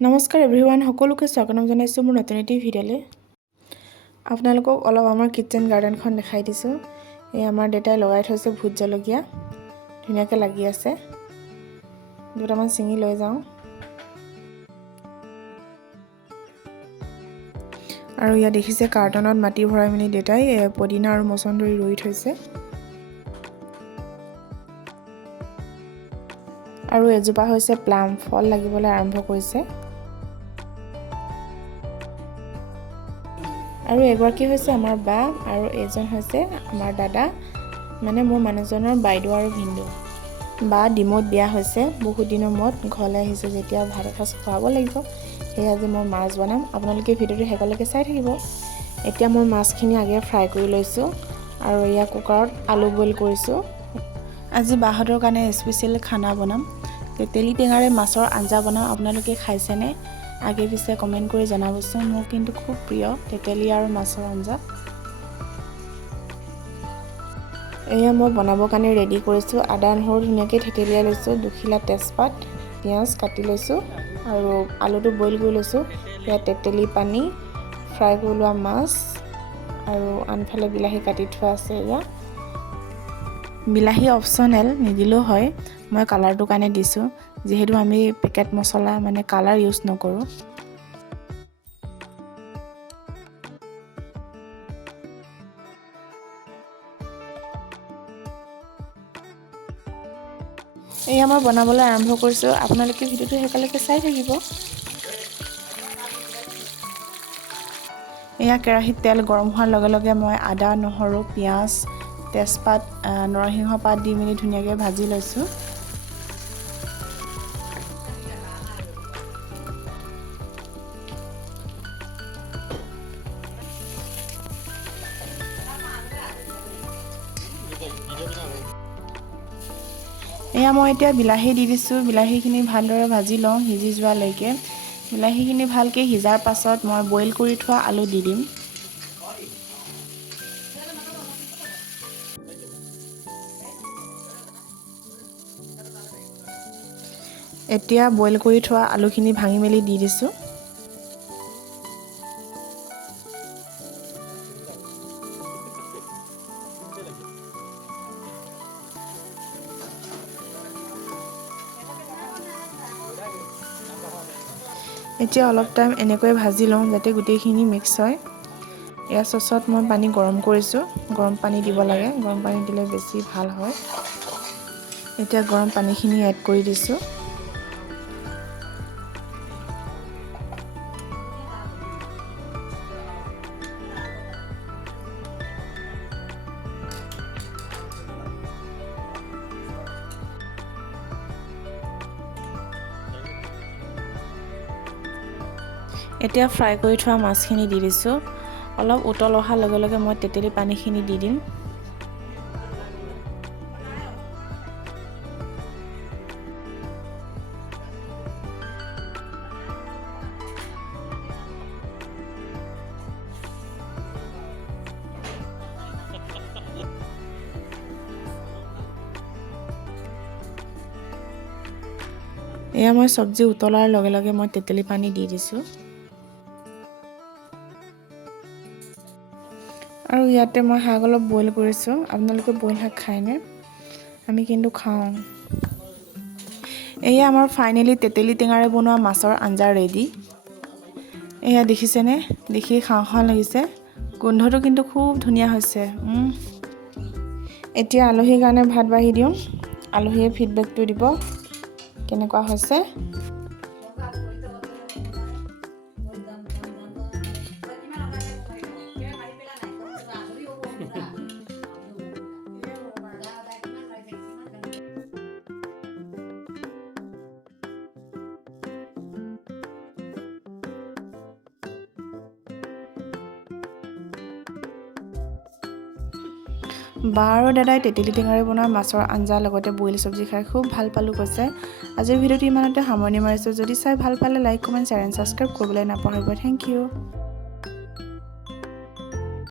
নমস্কাৰ এভৰিৱান, সকলোকে স্বাগতম জনাইছোঁ মোৰ নতুন এটি ভিডিঅ'লৈ। আপোনালোকক অলপ আমাৰ কিটচেন গাৰ্ডেনখন দেখাই দিছোঁ। এই আমাৰ দেউতাই লগাই থৈছে ভোট জলকীয়া, ধুনীয়াকৈ লাগি আছে। দুটামান ছিঙি লৈ যাওঁ। আৰু ইয়াত দেখিছে কাৰ্টনত মাটি ভৰাই মেলি দেউতাই পদিনা আৰু মচন্দৰী ৰুই থৈছে। আৰু এজোপা হৈছে প্লাম, ফল লাগিবলৈ আৰম্ভ কৰিছে। আৰু এগৰাকী হৈছে আমাৰ বা আৰু এজন হৈছে আমাৰ দাদা, মানে মোৰ মানুহজনৰ বাইদেউ আৰু ভিনদেউ। বা ডিমৌত বিয়া হৈছে, বহুত দিনৰ মূৰত ঘৰলৈ আহিছে যেতিয়া ভাত এসাঁজ খুৱাব লাগিব। সেয়ে আজি মই মাছ বনাম, আপোনালোকে ভিডিঅ'টো শেষলৈকে চাই থাকিব। এতিয়া মই মাছখিনি আগে ফ্ৰাই কৰি লৈছোঁ আৰু এয়া কুকাৰত আলু বইল কৰিছোঁ। আজি বাহঁতৰ কাৰণে স্পেচিয়েল খানা বনাম, তেতেলী টেঙাৰে মাছৰ আঞ্জা বনাম। আপোনালোকে খাইছেনে? আগে পিছে কমেণ্ট কৰি জনাবচোন। মোৰ কিন্তু খুব প্ৰিয় তেতেলী আৰু মাছৰ আঞ্জা। এয়া মই বনাবৰ কাৰণে ৰেডি কৰিছোঁ। আদা নহৰু ধুনীয়াকৈ থেতেলিয়াই লৈছোঁ, দুখিলা তেজপাত, পিঁয়াজ কাটি লৈছোঁ আৰু আলুটো বইল কৰি লৈছোঁ। এয়া তেতেলী পানী, ফ্ৰাই কৰি লোৱা মাছ আৰু আনফালে বিলাহী কাটি থোৱা আছে। এয়া বিলাহী অপশ্যনেল, নিদিলেও হয়, মই কালাৰটোৰ কাৰণে দিছোঁ, যিহেতু আমি পেকেট মছলা মানে কালাৰ ইউজ নকৰোঁ। এয়া মই বনাবলৈ আৰম্ভ কৰিছোঁ, আপোনালোকে ভিডিঅ'টো শেষলৈকে চাই থাকিব। এয়া কেৰাহীত তেল গৰম হোৱাৰ লগে লগে মই আদা নহৰু পিঁয়াজ তেজপাত নৰসিংহ পাত দি মেলি ধুনীয়াকৈ ভাজি লৈছোঁ। এয়া মই এতিয়া বিলাহী দি দিছোঁ, বিলাহীখিনি ভালদৰে ভাজি লওঁ সিজি যোৱালৈকে। বিলাহীখিনি ভালকৈ সিজাৰ পাছত মই বইল কৰি থোৱা আলু দি দিম। এতিয়া বইল কৰি থোৱা আলুখিনি ভাঙি মেলি দি দিছোঁ। এতিয়া অলপ টাইম এনেকৈ ভাজি লওঁ যাতে গোটেইখিনি মিক্স হয়। এয়া চচত মই পানী গৰম কৰিছোঁ, গৰম পানী দিব লাগে, গৰম পানী দিলে বেছি ভাল হয়। এতিয়া গৰম পানীখিনি এড কৰি দিছোঁ। এতিয়া ফ্ৰাই কৰি থোৱা মাছখিনি দি দিছোঁ। অলপ উতল অহাৰ লগে লগে মই তেতেলী পানীখিনি দি দিম। এয়া মই চব্জি উতলাৰ লগে লগে মই তেতেলী পানী দি দিছোঁ। আৰু ইয়াতে মই শাক অলপ বইল কৰিছোঁ। আপোনালোকে বইল শাক খায়নে? আমি কিন্তু খাওঁ। এয়া আমাৰ ফাইনেলি তেতেলী টেঙাৰে বনোৱা মাছৰ আঞ্জা ৰেডি। এয়া দেখিছেনে? দেখি খাওঁ খাওঁ লাগিছে। গোন্ধটো কিন্তু খুব ধুনীয়া হৈছে। এতিয়া আলহীৰ কাৰণে ভাত বাঢ়ি দিওঁ। আলহীয়ে ফিডবেকটো দিব কেনেকুৱা হৈছে। বা আৰু দাদাই তেতেলী টেঙাৰে বনোৱা মাছৰ আঞ্জা লগতে বইল চব্জি খাই খুব ভাল পালোঁ কৈছে। আজিৰ ভিডিঅ'টো ইমানতে সামৰণি মাৰিছোঁ। যদি চাই ভাল পালে like comment share and subscribe কৰিবলৈ নাপাহৰিব। Thank U.